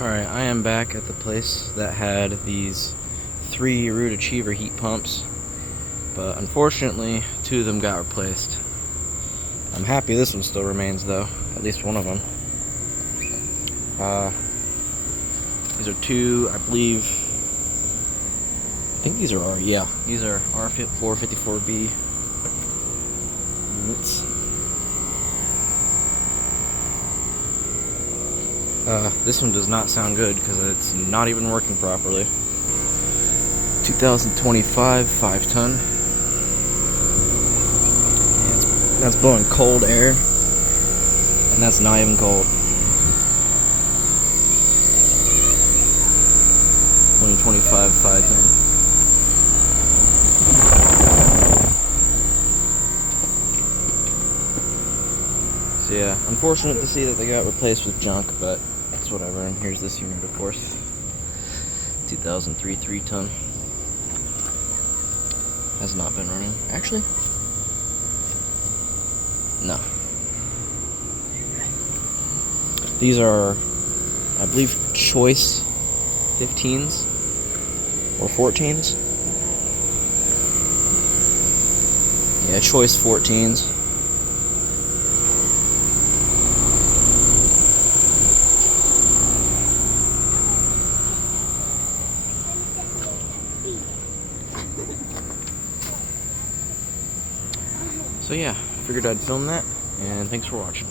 Alright, I am back at the place that had these 3 Root Achiever heat pumps, but unfortunately 2 of them got replaced. I'm happy this one still remains though, at least one of them. These are 2, I think these are these are R454B units. This one does not sound good because it's not even working properly. 2025 5-ton. That's blowing cold air, and that's not even cold. 2025 5-ton. So yeah, unfortunate to see that they got replaced with junk, but it's whatever. And here's this unit, of course. 2003 3-ton. Has not been running. Actually, no. These are, I believe, choice 15s or 14s. Yeah, choice 14s. So yeah, figured I'd film that, and thanks for watching.